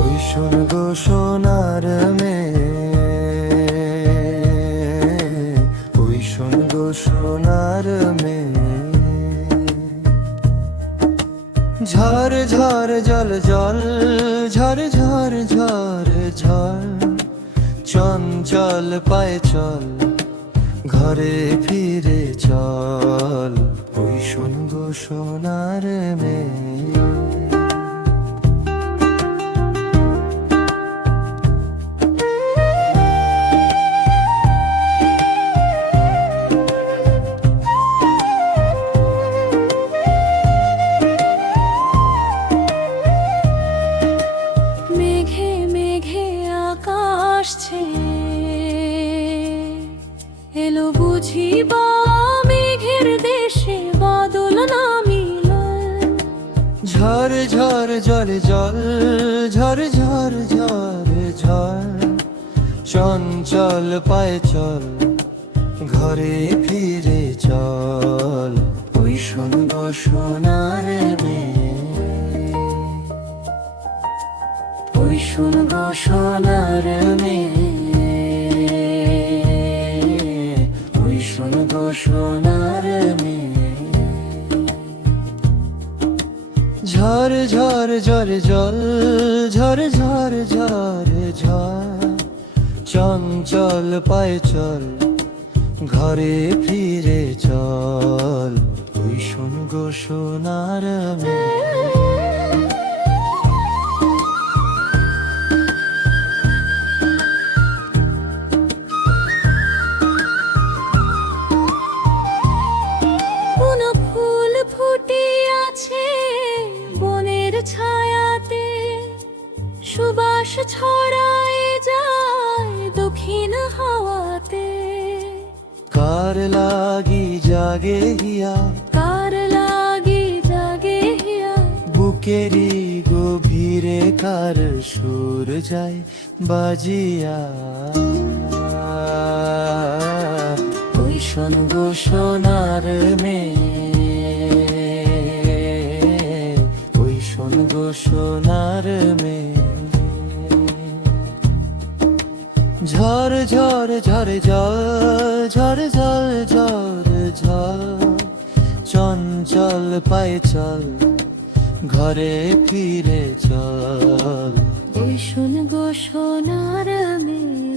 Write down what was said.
ওই শোন গো সোনার মেয়ে, ওই শোন গো সোনার মেয়ে। ঝড় ঝড় জল জল, ঝড় ঝড় ঝড় ঝড়, চঞ্চল পায়ে চল, ঘরে ফিরে চল। ওই শোন গো সোনার মেয়ে। মেঘে মেঘে আকাশ ছেয়ে এলো বুঝিবা, মেঘের দেশে বাদল নামিল। ঝড় ঝড় জলে জল, ঝড় ঝড় ঝড় ঝড়, চঞ্চল পায়ে চল, ঘরে ফিরে চল। ওই শোন গো সোনার মেয়ে, ওই শোন গো সোনার মেয়ে, ওই শোন গো সোনার মেয়ে। ঝড় ঝড় ঝড় জল, ঝড় ঝড় ঝড় ঝড়, চঞ্চল পায়ে চল, ঘরে ফিরে চল। ওই শোন গো সোনার মেয়ে। কোন ফুল ফুটে আছে বনের ছায়াতে, সুবাস ছড়ায় যায় দক্ষিণ হাওয়াতে। কার লাগি জাগে হিয়া, কার লাগি জাগে হিয়া, বুকেরি গভীরে কার সুর যায় বাজিয়া। ওই শোন গো সোনার মেয়ে, ওই শোন গো সোনার মেয়ে। ঝড় ঝড় ঝড় জল, ঝড় জল ঝড় ঝড়, চঞ্চল পায়ে চল, ঘরে ফিরে চল। ওই শোন গো সোনার মেয়ে।